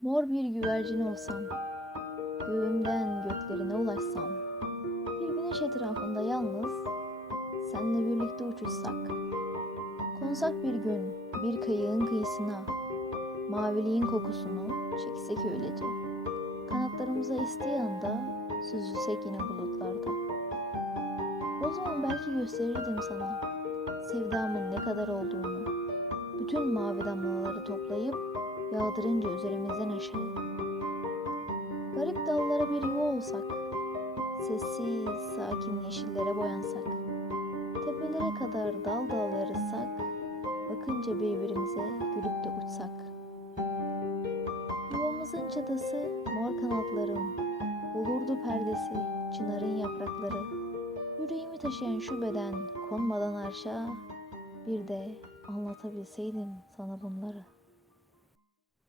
Mor bir güvercin olsam, göğümden göklerine ulaşsam, bir güneş etrafında yalnız, senle birlikte uçuşsak, konsak bir gün bir kayığın kıyısına, maviliğin kokusunu çeksek öylece, kanatlarımıza estiği anda süzülsek yine bulutlarda. O zaman belki gösterirdim sana sevdamın ne kadar olduğunu, bütün mavi damlaları toplayıp yağdırınca üzerimizden aşağı. Garip dallara bir yuva olsak, sessiz, sakin yeşillere boyansak, tepelere kadar dal dal yarışsak, bakınca birbirimize gülüp de uçsak. Yuvamızın çatısı mor kanatlarım, olurdu perdesi çınarın yaprakları. Yüreğimi taşıyan şu beden konmadan arşa, bir de anlatabilseydim sana bunları.